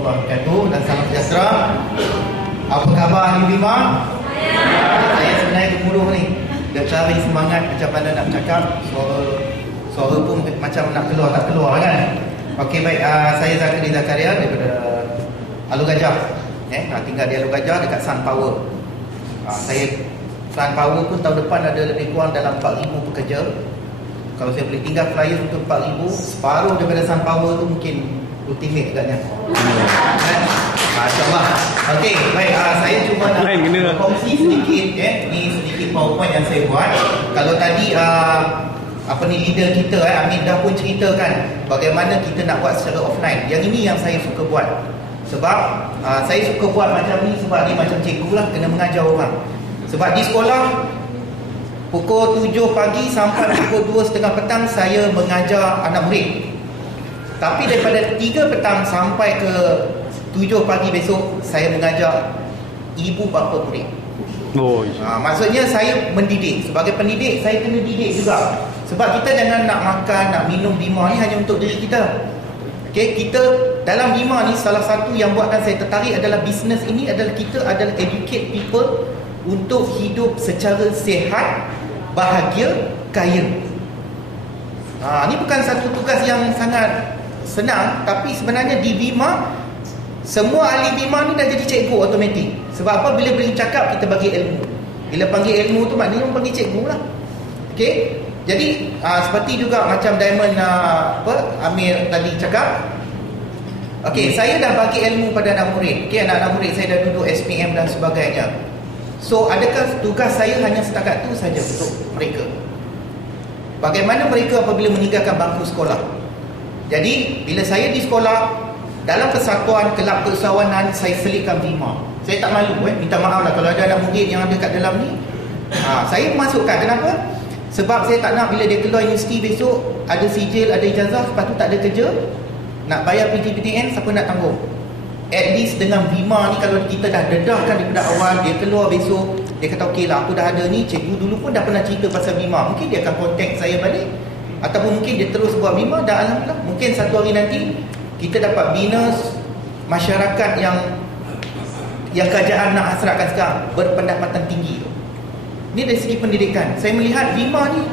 warahmatullahi wabarakatuh dan salam sejahtera. Apa khabar ahli Bima? Saya sebenarnya gemuruh ni. Dah cari semangat macam mana nak bercakap. Suara pun macam nak keluar tak keluar kan. Okey, baik, saya Zakari Zakaria daripada Alor Gajah. Tinggal di Alor Gajah dekat Sun Power. Saya Sun Power pun tahun depan ada lebih kurang dalam 4,000 pekerja. Kalau saya boleh tinggal flyer untuk 4,000, separuh daripada Sun Power tu mungkin ultimate agaknya. InsyaAllah. Okey, baik, saya cuma nak berkongsi sedikit. Ni sedikit PowerPoint yang saya buat. Kalau tadi leader kita Amin dah pun ceritakan bagaimana kita nak buat secara offline. Yang ini yang saya suka buat. Sebab saya suka buat macam ni sebab ni macam cikgu lah, kena mengajar orang. Sebab di sekolah pukul 7 pagi sampai pukul 2.30 petang saya mengajar anak murid. Tapi daripada 3 petang sampai ke 7 pagi besok saya mengajar ibu bapa murid. Maksudnya saya mendidik. Sebagai pendidik saya kena didik juga. Sebab kita jangan nak makan, nak minum Bima ni hanya untuk diri kita. Okay, kita dalam Bima ni salah satu yang buatkan saya tertarik adalah bisnes ini adalah kita adalah educate people untuk hidup secara sihat, bahagia, kaya. Ni bukan satu tugas yang sangat senang, tapi sebenarnya di Bima semua ahli Bima ni dah jadi cikgu automatik. Sebab apa? Bila beri cakap kita bagi ilmu. Bila panggil ilmu tu maknanya orang panggil cikgu lah. Okey. Jadi seperti juga macam Diamond Amir tadi cakap. Okey, saya dah bagi ilmu pada anak murid. Okey, anak-anak murid saya dah duduk SPM dan sebagainya. So, adakah tugas saya hanya setakat tu saja untuk mereka? Bagaimana mereka apabila meninggalkan bangku sekolah? Jadi, bila saya di sekolah, dalam persatuan kelab keusahawanan saya selitkan Bima. Saya tak malu minta maaf lah kalau ada anak murid yang ada kat dalam ni. Saya masukkan. Kenapa? Sebab saya tak nak bila dia keluar universiti besok ada sijil, ada ijazah, lepas tu tak ada kerja, nak bayar PTPTN, siapa nak tanggung? At least dengan Bima ni kalau kita dah dedahkan daripada awal, dia keluar besok, dia kata okey lah aku dah ada ni, cikgu dulu pun dah pernah cerita pasal Bima, mungkin dia akan contact saya balik. Ataupun mungkin dia terus buat Bima, dan alhamdulillah mungkin satu hari nanti kita dapat bina masyarakat yang kerajaan nak hasratkan sekarang, berpendapatan tinggi. Ini dari segi pendidikan. Saya melihat Bima ni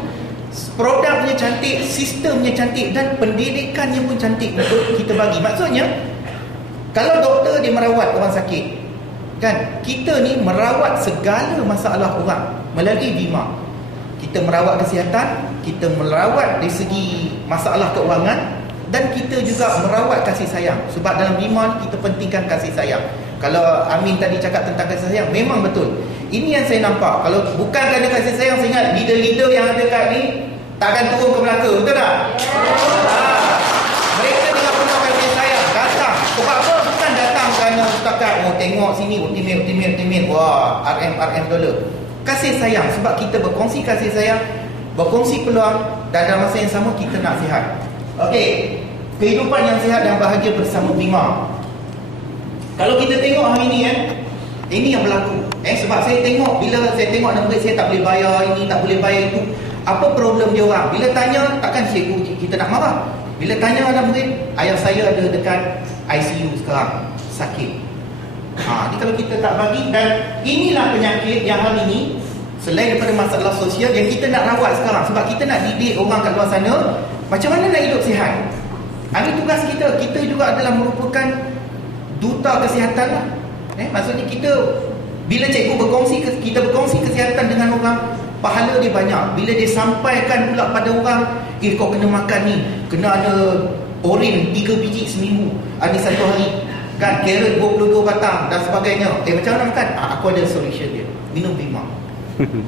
produknya cantik, sistemnya cantik dan pendidikannya pun cantik untuk kita bagi. Maksudnya kalau doktor dia merawat orang sakit, kan, kita ni merawat segala masalah orang melalui Bima. Kita merawat kesihatan, kita merawat dari segi masalah keuangan, dan kita juga merawat kasih sayang. Sebab dalam Bima ni kita pentingkan kasih sayang. Kalau Amin tadi cakap tentang kasih sayang, memang betul. Ini yang saya nampak. Kalau bukan kerana kasih sayang, saya ingat leader-leader yang ada kat ni takkan turun ke Melaka, betul tak? Mereka dengan penuh kasih sayang datang. Sebab apa? Bukan datang kerana setakat tengok sini ultimate, wah, RM dollar. Kasih sayang. Sebab kita berkongsi kasih sayang, berkongsi peluang, dan dalam masa yang sama kita nak sihat. Okey, kehidupan yang sihat dan bahagia bersama Bima. Kalau kita tengok hari ni ini yang berlaku. Sebab saya tengok, bila saya tengok anak murid saya tak boleh bayar ini, tak boleh bayar itu, apa problem dia orang? Bila tanya, takkan cikgu kita nak marah. Bila tanya anak murid, ayah saya ada dekat ICU sekarang, sakit. Ni kalau kita tak bagi, dan inilah penyakit yang hari ini selain daripada masalah sosial yang kita nak rawat sekarang. Sebab kita nak didik orang kat luar sana macam mana nak hidup sihat. Ini tugas kita. Kita juga adalah merupakan duta kesihatan lah. Maksudnya kita, bila cikgu berkongsi, kita berkongsi kesihatan dengan orang, pahala dia banyak. Bila dia sampaikan pula pada orang, kau kena makan ni, kena ada oren 3 biji seminggu, ni satu hari, kan, carrot 22 batang dan sebagainya. Macam mana makan? Aku ada solution dia, minum Bima.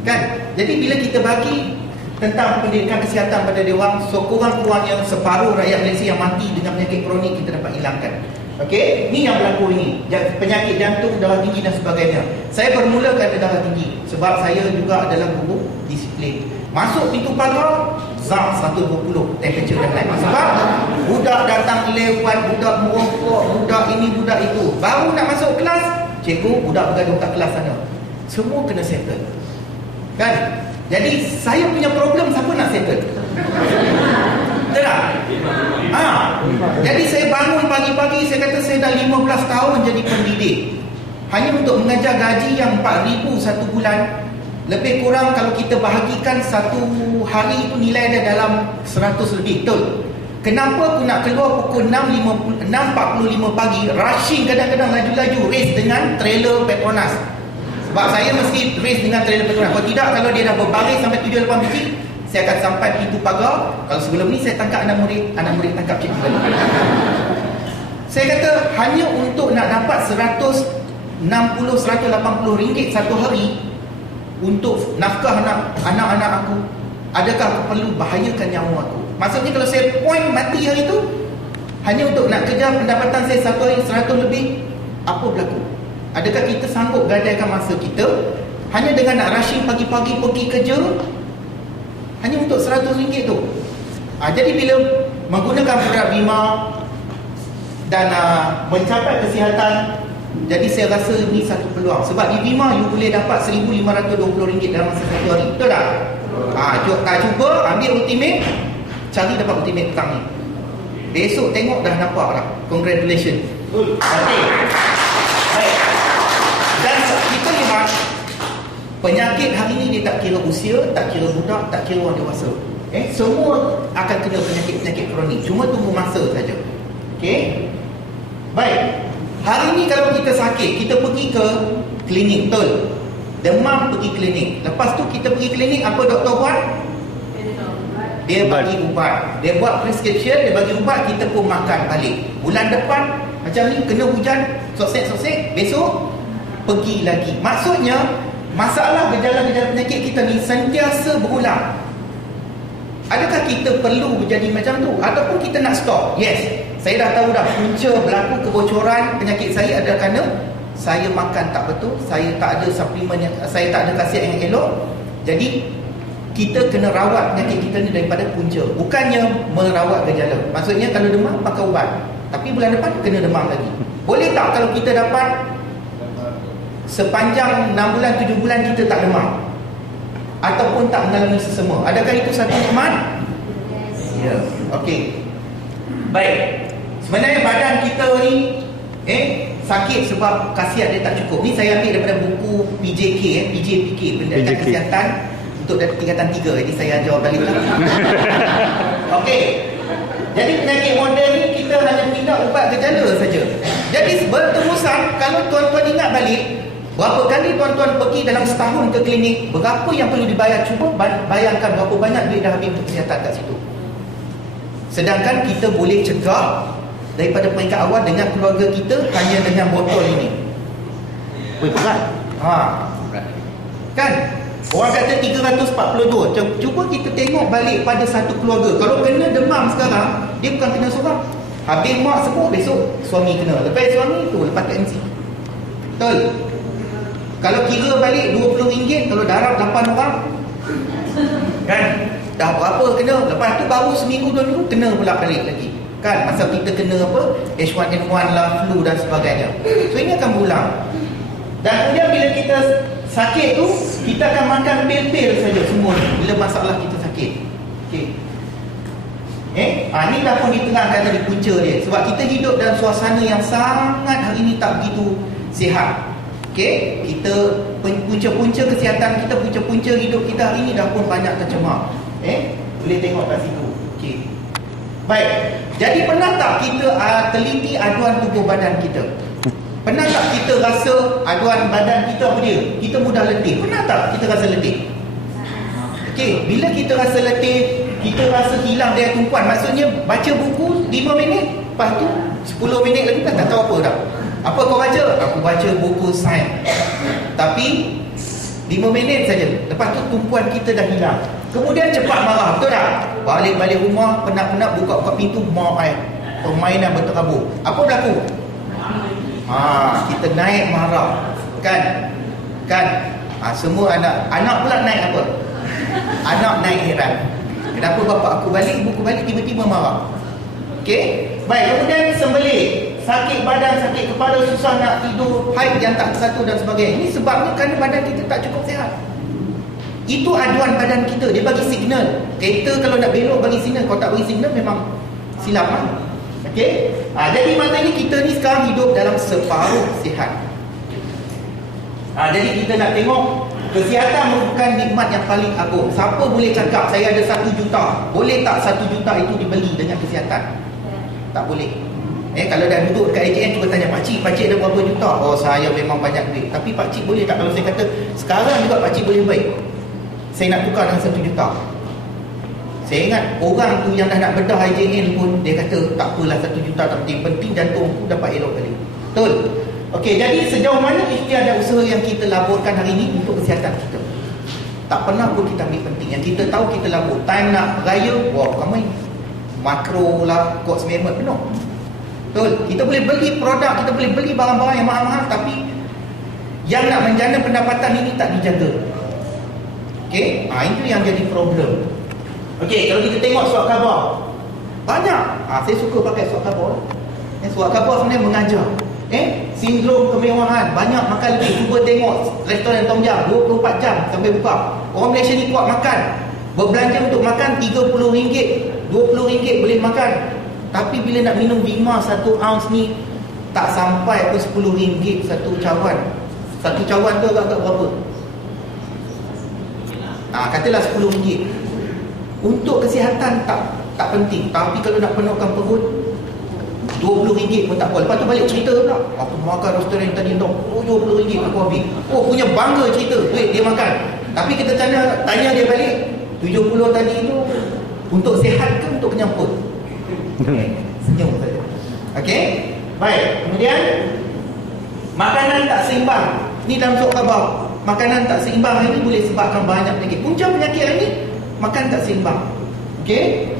Kan? Jadi bila kita bagi tentang pendidikan kesihatan pada dia orang, so kurang-kurangnya separuh rakyat Malaysia yang mati dengan penyakit kronik kita dapat hilangkan. Okey, ni yang berlaku ini. Penyakit jantung, darah tinggi dan sebagainya. Saya bermula kerana darah tinggi sebab saya juga adalah guru disiplin. Masuk pintu pagar, zam 120 temperature dah naik. Sebab budak datang lewat, budak merokok, budak ini, budak itu. Baru nak masuk kelas, cikgu, budak bergaduh kat kelas sana. Semua kena settle. Kan? Jadi saya punya problem, siapa nak settle? Betul tak? Jadi saya bangun pagi-pagi, saya kata saya kena 15 tahun jadi pendidik hanya untuk mengajar gaji yang 4,000 satu bulan. Lebih kurang kalau kita bahagikan satu hari itu nilai dia dalam 100 lebih. Betul? Kenapa aku nak keluar pukul 6.45 pagi, rushing kadang-kadang laju-laju race dengan trailer Petronas? Sebab saya mesti race dengan trailer Petronas. Kalau tidak, kalau dia dah berbaris sampai 7-8 biji, saya akan sampai pintu pagar. Kalau sebelum ni saya tangkap anak murid tangkap cikgu balik. Saya kata hanya untuk nak dapat 160-180 ringgit satu hari untuk nafkah anak-anak aku, adakah aku perlu bahayakan nyawa aku? Maksudnya kalau saya point mati hari itu hanya untuk nak kejar pendapatan saya satu hari 100 lebih, apa berlaku? Adakah kita sanggup gadaikan masa kita hanya dengan nak rushing pagi-pagi pergi kerja hanya untuk 100 ringgit tu? Jadi bila menggunakan produk Bima dan mencapai kesihatan, jadi saya rasa ini satu peluang. Sebab di Bima you boleh dapat RM1,520 dalam masa satu hari. Betul tak? Cuba ambil ultimate, cari dapat ultimate petang ni. Besok tengok dah nampak dah. Congratulations. Okay. Baik. Dan kita lihat penyakit hari ni dia tak kira usia, tak kira budak, tak kira orang dewasa. Semua akan kena penyakit-penyakit kronik. Cuma tunggu masa saja. Okey. Baik. Hari ni kalau kita sakit, kita pergi ke klinik, betul? Demam pergi klinik. Lepas tu kita pergi klinik, apa doktor buat? Dia bagi ubat. Dia buat prescription, dia bagi ubat, kita pun makan balik. Bulan depan macam ni kena hujan, sosek-sosek, besok pergi lagi. Maksudnya masalah gejala-gejala penyakit kita ni sentiasa berulang. Adakah kita perlu menjadi macam tu ataupun kita nak stop? Yes, saya dah tahu dah punca berlaku kebocoran penyakit saya adalah kerana saya makan tak betul, saya tak ada suplemen yang, saya tak ada khasiat yang elok. Jadi kita kena rawat penyakit kita ni daripada punca, bukannya merawat gejala. Maksudnya kalau demam pakai ubat, tapi bulan depan kena demam lagi. Boleh tak kalau kita dapat sepanjang 6 bulan 7 bulan kita tak demam ataupun tak mengalami sesama? Adakah itu satu nikmat? Ya. Okey. Baik. Sebenarnya badan kita ni sakit sebab khasiat dia tak cukup. Ni saya ambil daripada buku PJK, PJPK, Pendidikan Kesihatan untuk tingkatan 3. Jadi saya jawab balik lah. Okey. Jadi penyakit moden ni kita hanya tindak ubat gejala saja. Jadi berterusan, kalau tuan-tuan ingat balik, berapa kali tuan-tuan pergi dalam setahun ke klinik, berapa yang perlu dibayar? Cuba bayangkan berapa banyak duit dah habis untuk kesihatan kat situ. Sedangkan kita boleh cegah daripada peringkat awal dengan keluarga kita hanya dengan botol ini. Berat. Kan? Orang kata 342. Cuba kita tengok balik pada satu keluarga. Kalau kena demam sekarang, dia bukan kena seorang. Habis mak sembuh, besok suami kena. Lepas suami tu, lepas ke MC. Betul? Kalau kira balik RM20, kalau darab 8 orang, kan? Dah berapa kena? Lepas tu baru seminggu 2 minggu kena pula balik lagi. Kan? Masa kita kena apa? H1N1 lah, flu dan sebagainya. So ini akan berulang. Dan kemudian bila kita sakit tu, kita akan makan pil-pil saja semua bila masalah kita sakit. Okey. Ni dah pun diterangkan tadi punca dia. Sebab kita hidup dalam suasana yang sangat hari ni tak begitu sihat. Okey, kita punca-punca kesihatan kita, punca-punca hidup kita hari ni dah pun banyak tercemar. Boleh tengok kat situ. Okey. Baik. Jadi pernah tak kita teliti aduan tubuh badan kita? Pernah tak kita rasa aduan badan kita apa dia? Kita mudah letih. Pernah tak kita rasa letih? Okey, bila kita rasa letih, kita rasa hilang daya tumpuan. Maksudnya baca buku 5 minit, lepas tu 10 minit lagi tak tahu apa dah. Apa kau baca? Aku baca buku sains. Tapi 5 minit saja. Lepas tu tumpuan kita dah hilang. Kemudian cepat marah, betul tak? Balik-balik rumah, penat-penat buka pintu, mak permainan berterabur. Apa berlaku? Kita naik marah. Kan? Semua anak pula naik apa? Anak naik heran. Kenapa bapak aku balik, ibu aku balik, tiba-tiba marah. Okey? Baik, kemudian sembelih, sakit badan, sakit kepala, susah nak tidur, haid yang tak teratur dan sebagainya. Ini sebabnya kerana badan kita tak cukup sihat. Itu aduan badan kita, dia bagi signal. Kereta kalau nak belok bagi signal, kalau tak bagi signal memang silap lah. Okey? Jadi maknanya kita ni sekarang hidup dalam separuh sihat. Jadi kita nak tengok kesihatan merupakan nikmat yang paling agung. Siapa boleh cakap saya ada 1 juta? Boleh tak 1 juta itu dibeli dengan kesihatan? Tak boleh. Kalau dah duduk dekat ATM, cuba tanya pakcik ada berapa juta? Oh, saya memang banyak duit. Tapi pakcik boleh tak kalau saya kata sekarang juga pakcik boleh baik, saya nak tukar dengan 1 juta? Saya ingat orang tu yang dah nak bedah ATM pun dia kata tak apalah 1 juta tak penting, penting jantung tu dapat elok balik. Betul? Okey, jadi sejauh mana ikhtiar dan usaha yang kita laburkan hari ini untuk kesihatan kita? Tak pernah pun kita ambil penting. Yang kita tahu kita labur. Time nak raya, wah ramai. Makro lah, Coach Member penuh. Betul? Kita boleh beli produk, kita boleh beli barang-barang yang mahal-mahal, tapi yang nak menjana pendapatan ini tak dijaga. Okey? Itu yang jadi problem. Okey, kalau kita tengok surat khabar, banyak. Saya suka pakai surat khabar. Surat khabar sebenarnya mengajar. Sindrom kemewahan, banyak makan lebih. Cuba tengok restoran Tom Yam 24 jam sampai buka. Orang Malaysia ni kuat makan. Berbelanja untuk makan RM30, RM20 boleh makan. Tapi bila nak minum Bima 1 ounce ni tak sampai pun RM10 satu cawan. Satu cawan tu agak-agak berapa? Katalah RM10. Untuk kesihatan tak penting. Tapi kalau nak penuhkan perut, RM20 pun tak apa. Lepas tu balik cerita pula, aku makan restoran tadi dong, RM20 aku habis. Punya bangga cerita duit dia makan. Tapi kita tanya dia balik, 70 tadi tu untuk sihat ke untuk kenyang perut? Senyum saja. Okey? Baik. Kemudian makanan tak seimbang. Ni dalam surat khabar. Makanan tak seimbang ini boleh sebabkan banyak penyakit. Punca penyakit ini makan tak seimbang. Okey?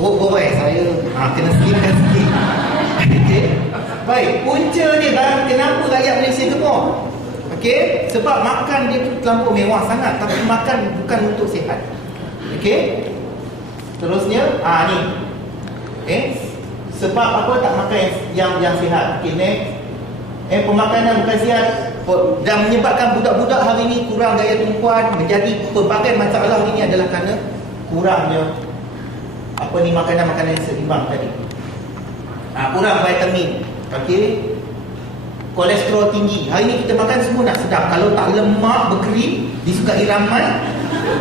Saya kena sikit. Okey. Baik, punca dia kenapa rakyat Malaysia gemuk? Okey, sebab makan dia tu terlampau mewah sangat, tapi makan bukan untuk sihat. Okey. Terusnya, ni. Okey. Sebab apa tak makan yang sihat? Okey, next. Pemakanan bukan sihat dan menyebabkan budak-budak hari ini kurang daya tumpuan, menjadi pelbagai masalah hari ini adalah kerana kurangnya makanan-makanan yang seimbang tadi. Kurang vitamin. Okey. Kolesterol tinggi. Hari ini kita makan semua nak sedap. Kalau tak lemak berkering, disukai ramai,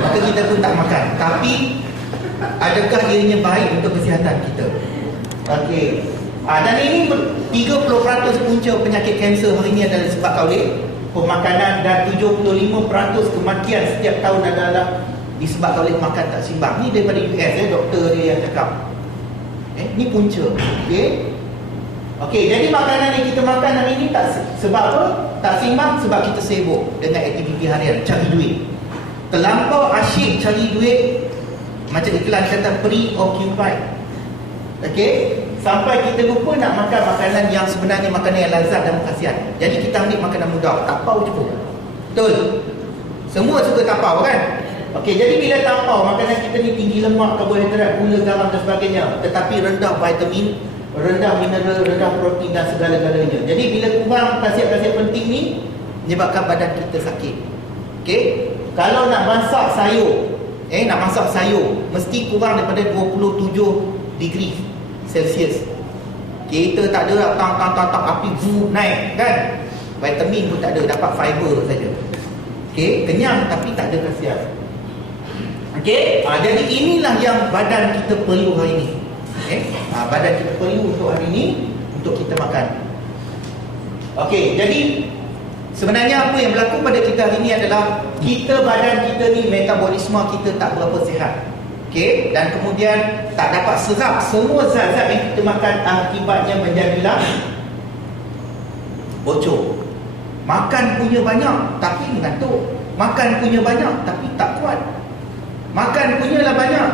maka kita pun tak makan. Tapi adakah ianya baik untuk kesihatan kita? Okey. Dan ini 30% punca penyakit kanser hari ini adalah disebabkan oleh pemakanan, dan 75% kematian setiap tahun adalah disebabkan oleh makan tak seimbang. Ni daripada US, doktor dia yang cakap. Ni punca. Okey, jadi makanan yang kita makan hari ini sebab apa? Tak seimbang sebab kita sibuk dengan aktiviti harian, cari duit. Terlampau asyik cari duit, macam iklan kata preoccupied. Okey, sampai kita lupa nak makan makanan yang sebenarnya makanan yang lazat dan berkhasiat. Jadi kita ambil makanan mudah, tapau cukup. Betul? Semua suka tapau kan? Okey, jadi bila tapau, makanan kita ni tinggi lemak, karbohidrat, gula, garam dan sebagainya, tetapi rendah vitamin, rendah mineral, rendah protein dan segala-galanya. Jadi bila kurang khasiat-khasiat penting ni, menyebabkan badan kita sakit. Okey? Kalau nak masak sayur, mesti kurang daripada 27 degree Celsius. Kita tak ada tak api naik kan? Vitamin pun tak ada, dapat fiber saja. Okey, kenyang tapi tak ada khasiat. Okey, jadi inilah yang badan kita perlu hari ini. Okey, badan kita perlu untuk hari ini untuk kita makan. Okey, jadi sebenarnya apa yang berlaku pada kita hari ini adalah badan kita ni metabolisme kita tak berapa sihat. Okey, dan kemudian tak dapat serap semua zat-zat yang kita makan, akibatnya menjadilah bocor. Makan punya banyak tapi mengantuk. Makan punya banyak tapi tak kuat. Makan punyalah banyak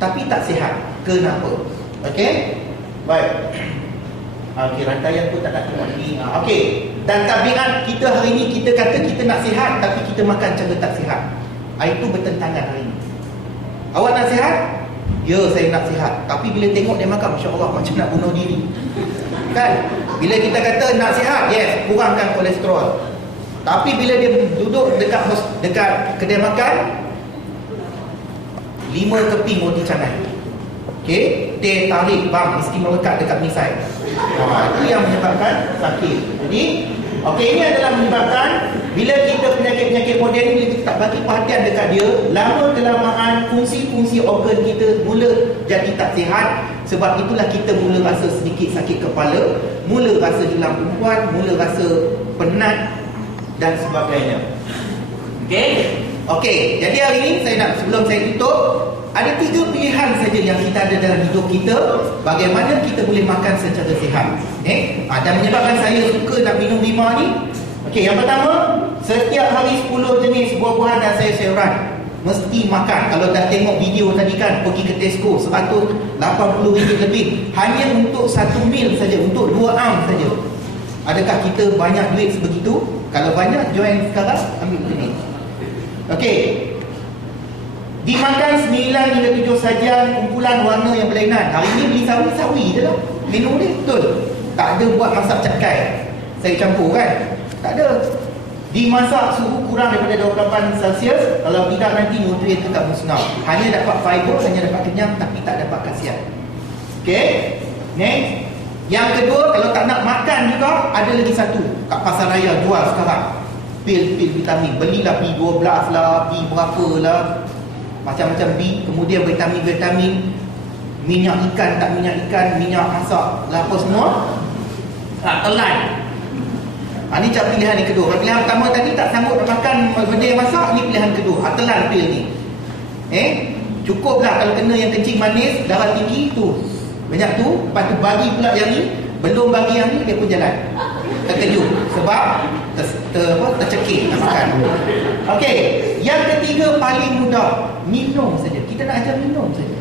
tapi tak sihat. Kenapa? Okey? Baik. Okey, rantaian pun tak nak tengok lagi. Okey. Dan tabiat kita hari ini, kita kata kita nak sihat tapi kita makan cara tak sihat. Itu bertentangan hari ini. Awak nak sihat? Ya, saya nak sihat. Tapi bila tengok dia makan, Masya Allah, macam nak bunuh diri. Kan? Bila kita kata nak sihat, yes, kurangkan kolesterol. Tapi bila dia duduk dekat kedai makan, 5 keping roti canai. Okey, teh tarik bang mesti melekat dekat misai. Itu yang menyebabkan sakit. Jadi, okey, ini adalah menyebabkan bila kita penyakit-penyakit moden ni, kita tak bagi perhatian dekat dia, lama kelamaan fungsi-fungsi organ kita mula jadi tak sihat. Sebab itulah kita mula rasa sedikit sakit kepala, mula rasa hilang kumpulan, mula rasa penat dan sebagainya. Okey, jadi hari ini saya nak, sebelum saya tutup, ada 3 pilihan saja yang kita ada dalam hidup kita, bagaimana kita boleh makan secara sihat. Dan menyebabkan saya suka nak minum 5 ni. Okey, yang pertama, setiap hari 10 jenis buah-buahan dan sayur-sayuran mesti makan. Kalau dah tengok video tadi kan, pergi ke Tesco RM180 lebih hanya untuk 1 mil saja, untuk 2 am saja. Adakah kita banyak duit sebegitu? Kalau banyak, join sekarang, ambil sini. Okey, dimakan 9 hingga 7 sajian kumpulan warna yang berlainan. Hari ini beli sawi je lah, minum dia, betul. Tak ada buat masak cakai, saya campur kan, tak ada. Dimasak suhu kurang daripada 28 Celsius. Kalau tidak nanti nutrien itu tak musnah. Hanya dapat fiber, hanya dapat kenyang, tapi tak dapat khasiat. Okey, next. Yang kedua, kalau tak nak makan juga, ada lagi satu kat pasar raya jual sekarang, pil vitamin. Belilah B12 lah, B berapa lah, macam-macam B. Kemudian vitamin, minyak ikan, tak minyak ikan, minyak masak lah, apa semua, telan. Ini pilihan yang kedua. Pilihan pertama tadi tak sanggup nak makan benda yang masak, ni pilihan kedua, telan pil ni. Cukuplah kalau kena yang kencing manis, darah tinggi tu banyak tu, lepas tu bagi pula yang ni, belum bagi yang ni, dia pun jalan terkejut sebab tercekik nak makan. Okey, yang ketiga paling mudah, minum saja. Kita nak ajar minum saja.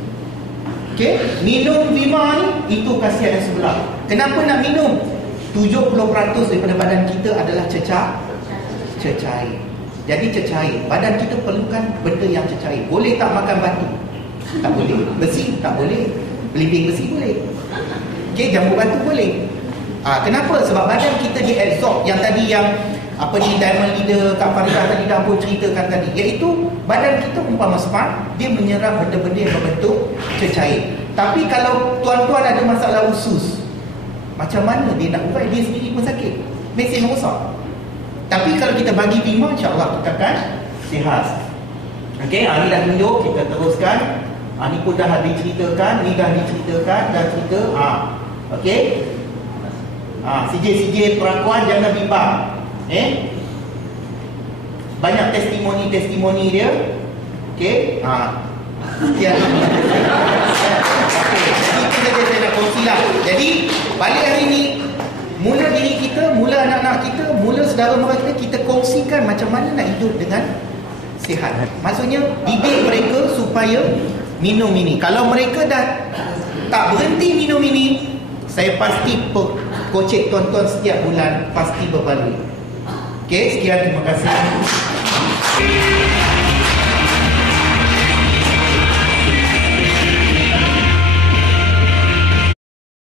Okey, minum Vima ni, itu khasiat yang sebelah. Kenapa nak minum? 70% daripada badan kita adalah cecair. Jadi cecair, badan kita perlukan benda yang cecair. Boleh tak makan batu? Tak boleh. Besi? Tak boleh. Belimbing besi boleh. Okey, jambu batu boleh. Kenapa? Sebab badan kita diabsorb yang tadi, yang apa ni, Diamond Leader Kak Faridah tadi dah pun ceritakan tadi, iaitu badan kita umpama sponge, dia menyerap benda-benda yang berbentuk cecair. Tapi kalau tuan-tuan ada masalah usus, macam mana dia nak ubat? Dia sendiri pun sakit, mesin rosak. Tapi kalau kita bagi Vima, insya-Allah kita akan sihat. Okey, ni dah tunjuk, kita teruskan. Ni pun dah diceritakan, ni dah diceritakan, dah cerita. Okey. Sijil-sijil pengakuan jangan bimbang. Banyak testimoni dia. Okey. Sekian. Okey, itu saja saya nak kongsilah. Jadi, balik hari ni, mula diri kita, mula anak-anak kita, mula saudara mara kita kongsikan macam mana nak hidup dengan sihat. Maksudnya, didik mereka supaya minum ini. Kalau mereka dah tak berhenti minum ini, saya pasti kocek tuan-tuan setiap bulan pasti berbaloi. Okey, sekian, terima kasih.